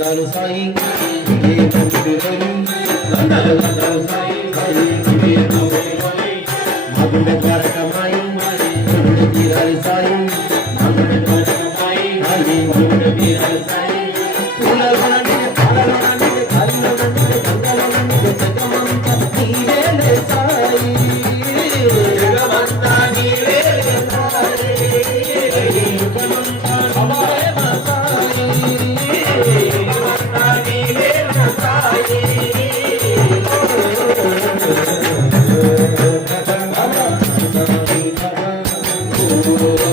దండాలు సాయి ఇదే తండ్రి రవి దండాలు దండాలు సాయి సాయి ఇదే తండ్రి రవి మగుడ కారకమాయి మగుడ తీరాలి సాయి మగుడ కారకమాయి సాయి మగుడ తీరాలి సాయి పూలలోని పాలలోని కళ్ళలోని గంగలోని జగమంతా నీవేలే సాయి జగమంతా నీవేలే సాయి జగమంతా సమాయమ సాయి జగమంతా నీవేలే సాయి Oh